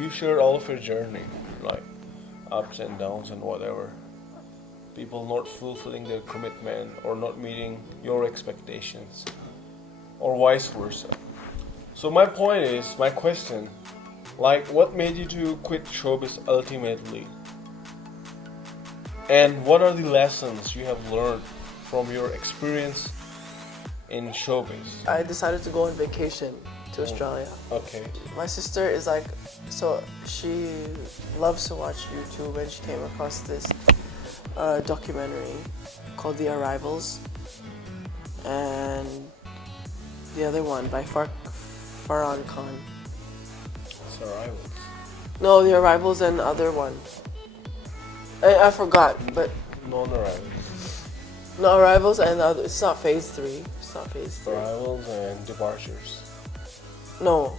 you shared all of your journey, like ups and downs and whatever. People not fulfilling their commitment or not meeting your expectations, or vice versa. So my question, like, what made you to quit showbiz ultimately? And what are the lessons you have learned from your experience in showbiz? I decided to go on vacation to Australia. Okay. My sister is like, so she loves to watch YouTube, and she came across this documentary called The Arrivals, and the other one by Farhan Khan. It's Arrivals. No, The Arrivals and the other one. I forgot, but Non-arrivals. no, Arrivals and the other. It's not Phase 3. It's not Phase 3. Arrivals and departures. No.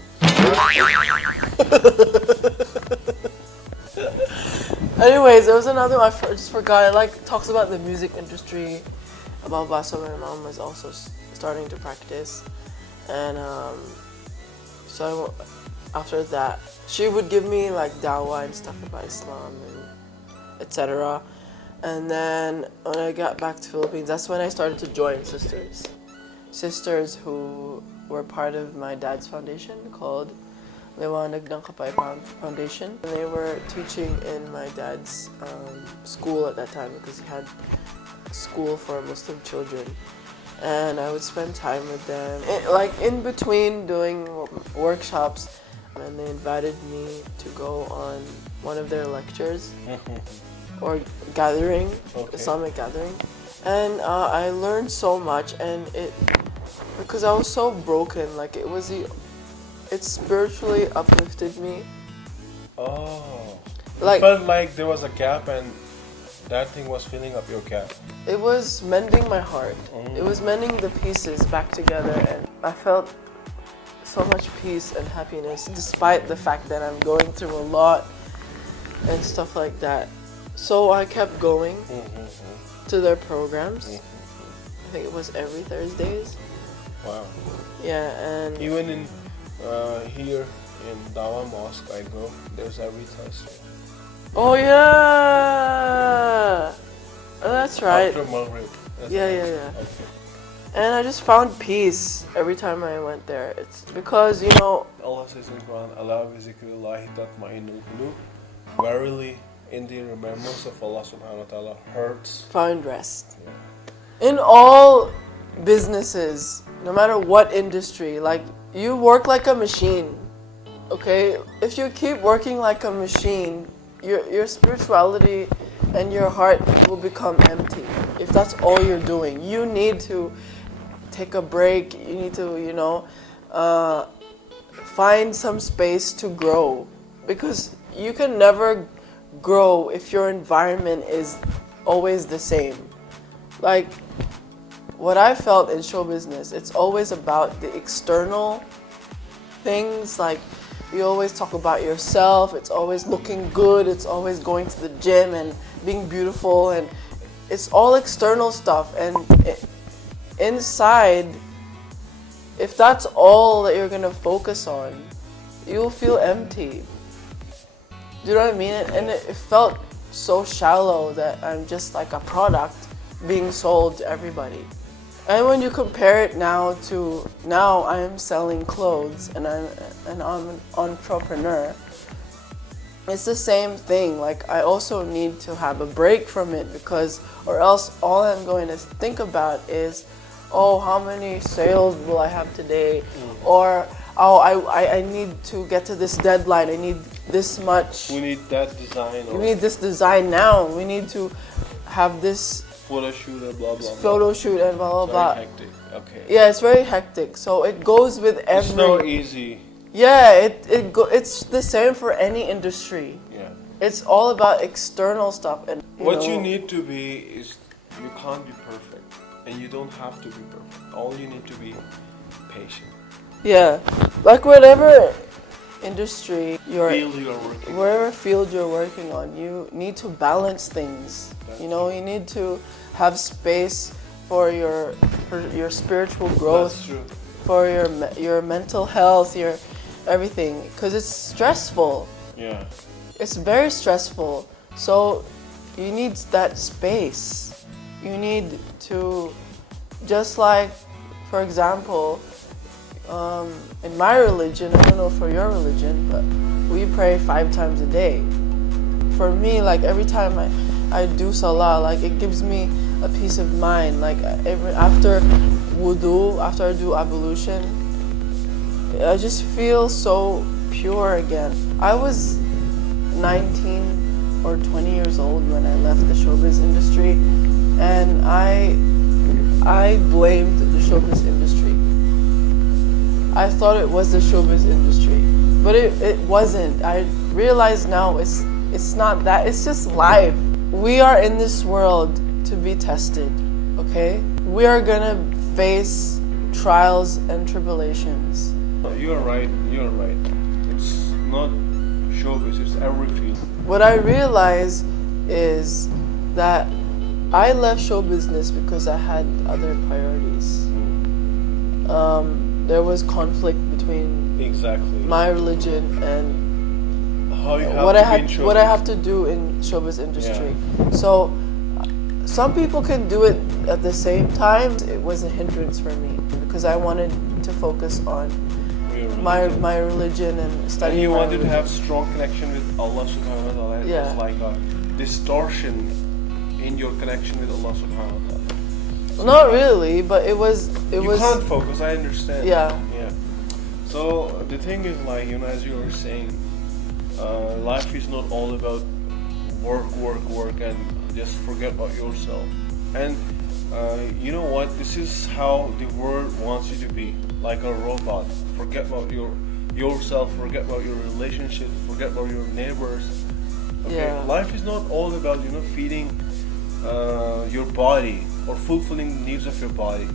Anyways, there was another one, I just forgot. It like talks about the music industry, about Basso. My mom was also starting to practice, and so after that, she would give me like dawah and stuff about Islam and etc. And then when I got back to Philippines, that's when I started to join sisters who were part of my dad's foundation called Liwanag ng Kapayapaan Foundation. And they were teaching in my dad's school at that time, because he had a school for Muslim children. And I would spend time with them, like in between doing workshops. And they invited me to go on one of their lectures or gathering, Islamic gathering. And I learned so much, and because I was so broken, like it spiritually uplifted me. Oh. Like, it felt like there was a gap and that thing was filling up your gap. it was mending my heart. It was mending the pieces back together, and I felt so much peace and happiness despite the fact that I'm going through a lot and stuff like that. So I kept going to their programs. I think it was every Thursdays. Wow. Yeah, and Even in here in Dawa Mosque I go, there's every Thursday. oh yeah, oh, that's right. After Maghrib. That's Yeah, right. yeah, yeah. Okay. And I just found peace every time I went there. It's because, Allah says in Quran, Allah bi zikrillahi tatma'innul qulub. Verily, in the remembrance of Allah subhanahu wa ta'ala, hearts find rest. yeah. In all businesses, no matter what industry, like, you work like a machine, okay? If you keep working like a machine, your spirituality and your heart will become empty. If that's all you're doing, you need to take a break. You need to, find some space to grow, because you can never grow if your environment is always the same. Like, what I felt in show business, it's always about the external things. Like, you always talk about yourself, it's always looking good, it's always going to the gym and being beautiful, and it's all external stuff. And inside, if that's all that you're gonna focus on, you'll feel empty. Do you know what I mean? And it felt so shallow that I'm just like a product being sold to everybody. And when you compare it now I am selling clothes and I'm an entrepreneur, it's the same thing. Like, I also need to have a break from it, or else all I'm going to think about is, oh, how many sales will I have today? Or, oh, I need to get to this deadline, I need this much. We need that design. We need this design now. We need to have this photo shoot and blah blah. photo shoot and blah blah blah. Very hectic. Okay. Yeah, it's very hectic. So it goes with every. It's not easy. Yeah, it's the same for any industry. Yeah. It's all about external stuff, and You need to be is, you can't be perfect, and you don't have to be perfect. All you need to be patient. Yeah, like whatever industry Field you are working. wherever field you're working on, you need to balance things. You need to have space for your spiritual growth, That's true. for your mental health, your everything, because it's stressful. Yeah. It's very stressful. So you need that space. You need to, just like, for example, in my religion, I don't know for your religion, but we pray 5 times a day. For me, like every time I do salah, like it gives me a peace of mind. Like after wudu, after I do ablution, I just feel so pure again. I was 19 or 20 years old when I left the showbiz industry, and I blamed the showbiz industry. I thought it was the showbiz industry, but it wasn't. I realize now it's not that. It's just life. We are in this world to be tested, okay? We are gonna face trials and tribulations. You're right. It's not showbiz, it's every field. What I realize is that I left show business because I had other priorities. There was conflict between Exactly. my religion and How you have what to I be had, in showbiz. what I have to do in showbiz industry. So some people can do it at the same time. It was a hindrance for me because I wanted to focus on my religion and studying. And you my wanted to religion. have strong connection with Allah subhanahu wa ta'ala. It Yeah. was like a distortion in your connection with Allah subhanahu wa ta'ala. Well, not really, but it was. You can't focus, I understand. Yeah. Yeah. So the thing is, like, as you were saying, life is not all about work and just forget about yourself. And you know what? This is how the world wants you to be, like a robot. Forget about yourself, forget about your relationships, forget about your neighbors. Okay? Yeah. Life is not all about feeding your body or fulfilling the needs of your body.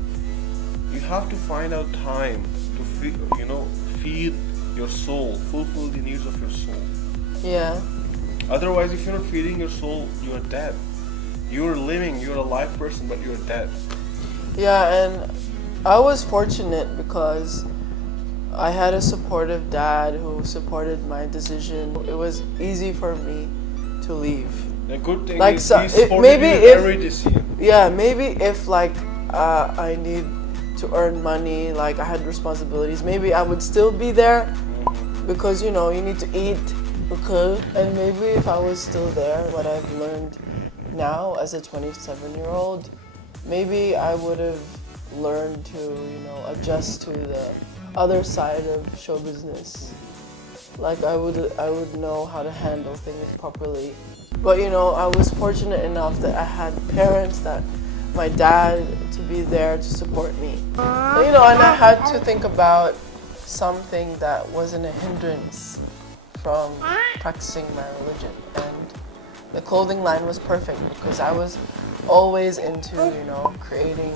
You have to find out time to feed your soul, fulfill the needs of your soul. Yeah. Otherwise, if you're not feeding your soul, you are dead. You're living, you're a live person, but you're dead. Yeah, and I was fortunate because I had a supportive dad who supported my decision. It was easy for me to leave. The good thing Like, is so, he supported maybe you in if- every decision. Yeah, maybe if like I need to earn money, like I had responsibilities, maybe I would still be there because you need to eat. Okay, and maybe if I was still there, what I've learned now as a 27-year-old, maybe I would have learned to adjust to the other side of show business. Like I would know how to handle things properly. But I was fortunate enough that I had parents, that my dad to be there to support me. And I had to think about something that wasn't a hindrance from practicing my religion. And the clothing line was perfect because I was always into, creating,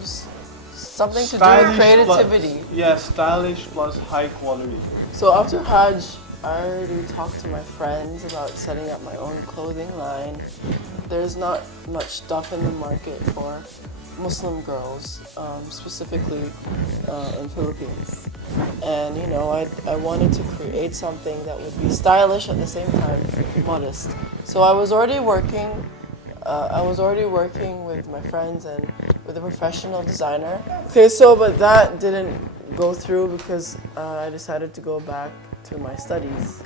just something to do with creativity. Stylish plus high quality. So after Hajj, I already talked to my friends about setting up my own clothing line. There's not much stuff in the market for Muslim girls, specifically in Philippines. And I wanted to create something that would be stylish at the same time modest. So I was already working. With my friends and with a professional designer. Okay, but that didn't go through because I decided to go back to my studies.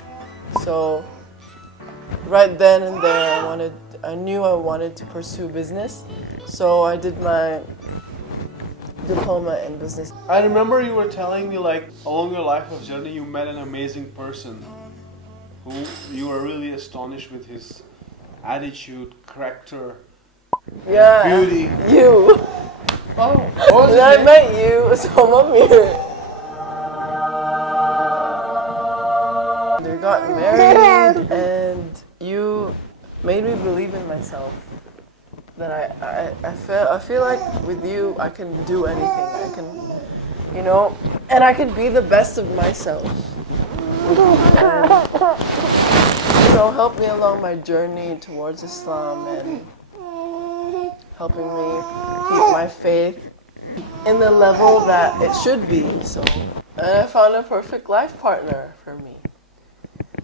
So right then and there, I knew I wanted to pursue business. So I did my diploma in business. I remember you were telling me, like, along your life of journey, you met an amazing person who you were really astonished with his attitude, character, Yeah, beauty. you. Oh, what was When his I name? met you, Usama Mir. We got married, and you made me believe in myself. That I feel like with you I can do anything. I can, and I can be the best of myself. And, help me along my journey towards Islam and helping me keep my faith in the level that it should be. So, and I found a perfect life partner for me.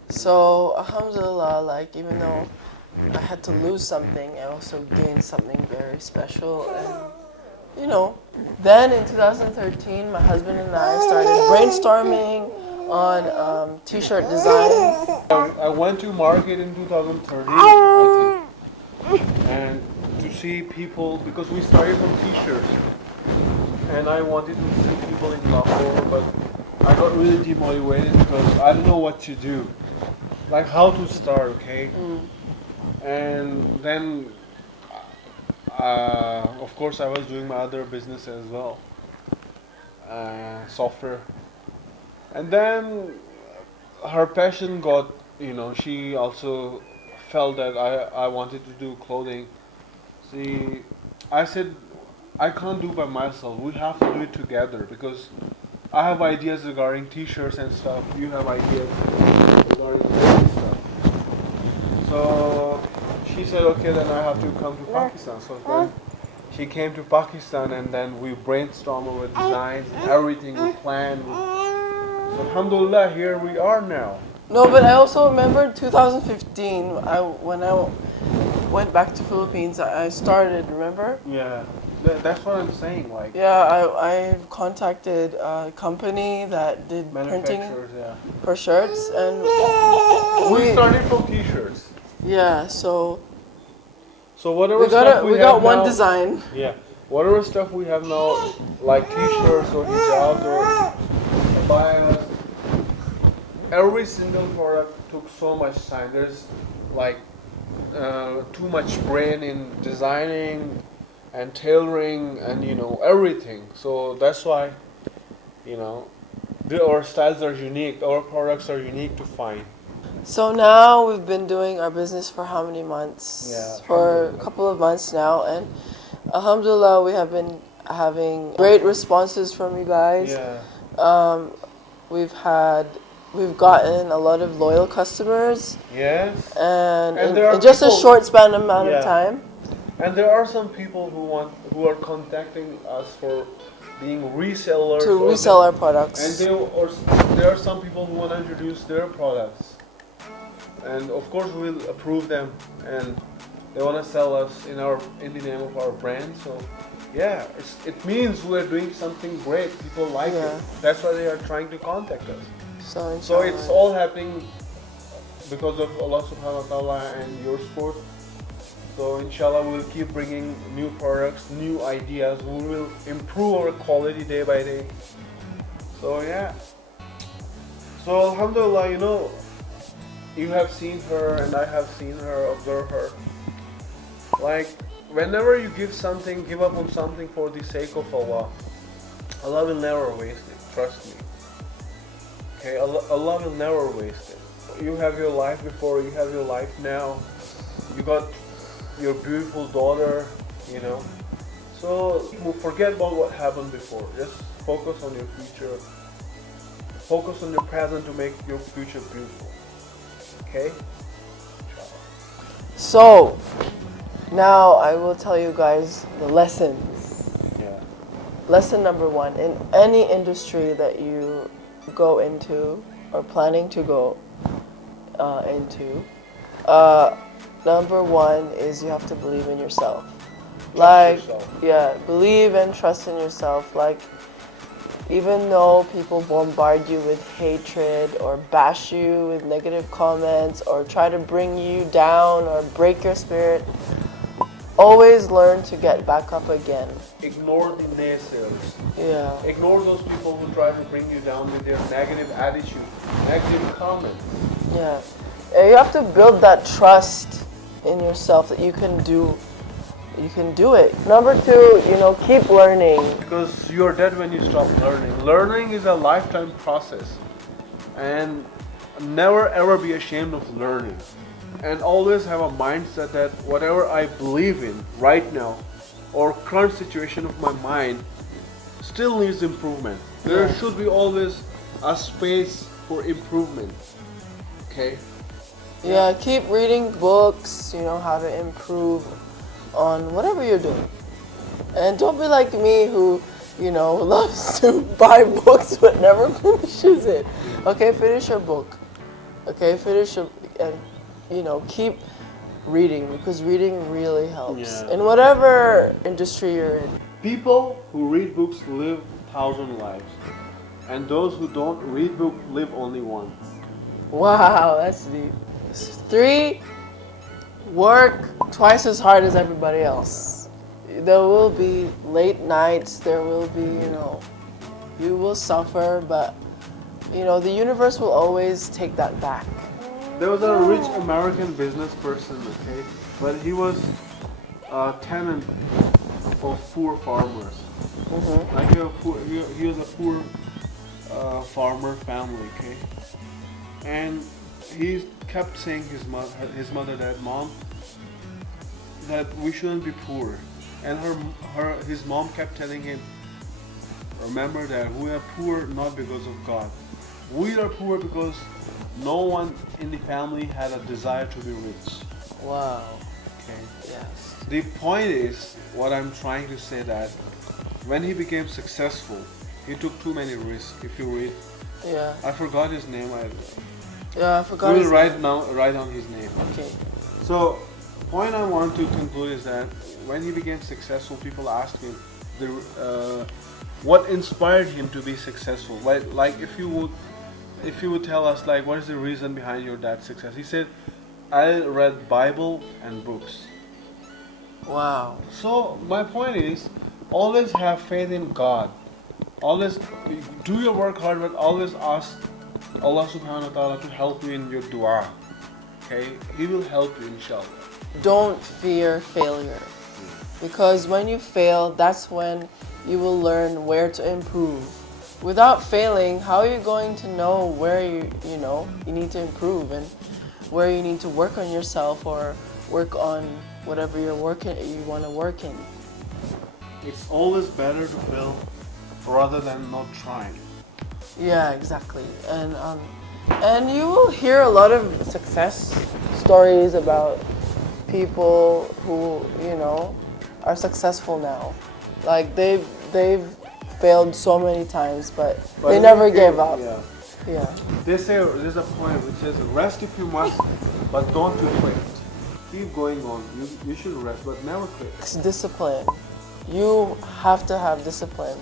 So alhamdulillah, like even though I had to lose something, I also gained something very special. And then in 2013, my husband and I started brainstorming on t-shirt designs. I went to market in 2013, I think, and to see people because we started from T-shirts, and I wanted to see people in Lahore, but I got really demotivated because I don't know what to do, like how to start, okay? And then, of course, I was doing my other business as well, software, and then her passion got, she also felt that I wanted to do clothing. See, I said I can't do by myself. We have to do it together because I have ideas regarding t-shirts and stuff. You have ideas regarding other stuff. So she said, okay, then I have to come to Pakistan. So then she came to Pakistan, and then we brainstormed over designs, everything we planned. So alhamdulillah, here we are now. No, but I also remember 2015. When I went back to Philippines, I started. Remember? Yeah, that's what I'm saying. Like, Yeah, I contacted a company that did printing manufacturers, yeah. for shirts, and We started from t-shirts. yeah. So So whatever we stuff we got have one now, design. yeah, whatever stuff we have now, like t-shirts or hijabs or abayas, every single product took so much time. There's like too much brain in designing and tailoring and everything. So that's why our styles are unique. Our products are unique to find. So now we've been doing our business for how many months? Yeah, For a couple of months now, and alhamdulillah, we have been having great responses from you guys. Yeah. We've gotten a lot of loyal customers, Yes. and And in, there are in just a people- short span amount Yeah. of time. And there are some people who are contacting us for being resellers. To or resell they- our products. And there are some people who want to introduce their products. And of course we'll approve them, and they want to sell us in the name of our brand. So yeah, it means we're doing something great. People like Yeah. it. That's why they are trying to contact us. So So it's all happening because of Allah subhanahu wa ta'ala and your support. So inshallah we'll keep bringing new products, new ideas. We will improve our quality day by day. So yeah. So alhamdulillah, you have seen her and I have seen her, observe her. Like whenever you give up on something for the sake of Allah, Allah will never waste it. Trust me. Okay, Allah will never waste it. You have your life before, you have your life now. You got your beautiful daughter, So forget about what happened before. Just focus on your future. Focus on your present to make your future beautiful. Okay? So now I will tell you guys the lessons. Yeah. Lesson number 1, in any industry that you go into or planning to go into, number 1 is you have to believe in yourself. Yourself. Yeah, believe and trust in yourself. Like, even though people bombard you with hatred or bash you with negative comments or try to bring you down or break your spirit, always learn to get back up again. Ignore the naysayers. Yeah. Ignore those people who try to bring you down with their negative attitude, negative comments. Yeah. You have to build that trust in yourself that you can do it. Number 2, keep learning. Because you're dead when you stop learning. Learning is a lifetime process. And never ever be ashamed of learning. And always have a mindset that whatever I believe in right now or current situation of my mind still needs improvement. There should be always a space for improvement. Okay? Yeah, keep reading books, how to improve on whatever you're doing. And don't be like me who, loves to buy books but never finishes it. Okay, finish your book. Okay, finish and keep reading, because reading really helps Yeah. in whatever industry you're in. People who read books live 1,000 lives, and those who don't read book live only once. Wow, that's deep. 3, work twice as hard as everybody else. There will be late nights, there will be, you will suffer, but the universe will always take that back. There was a rich American business person, okay, but he was a tenant of poor farmers. Like he was a poor farmer family, okay, and he kept saying his mother that, "Mom, that we shouldn't be poor," and his mom kept telling him, "Remember that we are poor not because of God. We are poor because no one in the family had a desire to be rich." Wow. Okay. Yes. The point is, what I'm trying to say, that when he became successful, he took too many risks. If you read, Yeah. I forgot his name. I forgot. We his will write name. down his name. Okay. So, point I want to conclude is that when he became successful, people asked him, what inspired him to be successful. Like if you would tell us, like, what is the reason behind your dad's success? He said, "I read Bible and books." Wow. So my point is, always have faith in God. Always do your work hard, but always ask Allah subhanahu wa ta'ala to help you in your dua. Okay? He will help you, inshallah. Don't fear failure, because when you fail, that's when you will learn where to improve. Without failing, how are you going to know where you need to improve and where you need to work on yourself or work on whatever you want to work in? It's always better to fail rather than not trying. Yeah, exactly. And you will hear a lot of success stories about people who are successful now. Like they've failed so many times, but they never gave up. Yeah. Yeah. They say there's a point which says, "Rest if you must, but don't you quit. Keep going on. You should rest, but never quit." It's discipline. You have to have discipline.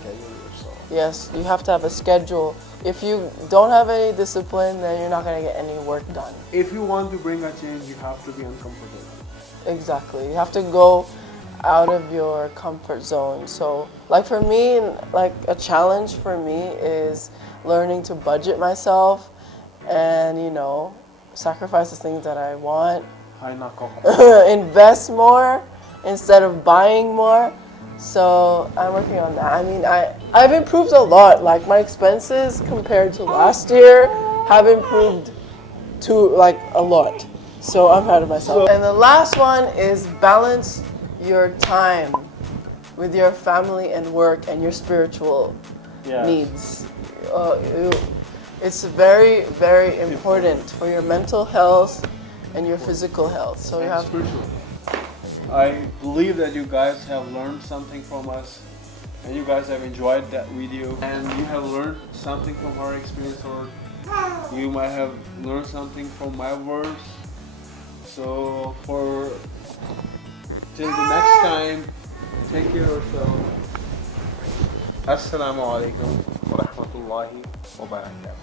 Yes, you have to have a schedule. If you don't have any discipline, then you're not going to get any work done. If you want to bring a change, you have to be uncomfortable. Exactly. You have to go out of your comfort zone. So, like for me, like a challenge for me is learning to budget myself and, sacrifice the things that I want. Invest more instead of buying more. So I'm working on that. I mean, I've improved a lot. Like my expenses compared to last year have improved a lot. So I'm proud of myself. And the last one is balance your time with your family and work and your spiritual needs. It's very, very important for your mental health and your physical health. So you have spiritual. I believe that you guys have learned something from us, and you guys have enjoyed that video, and you have learned something from our experience, or you might have learned something from my words. So till the next time, take care of yourself. Assalamu alaikum wa rahmatullahi wa barakatuh.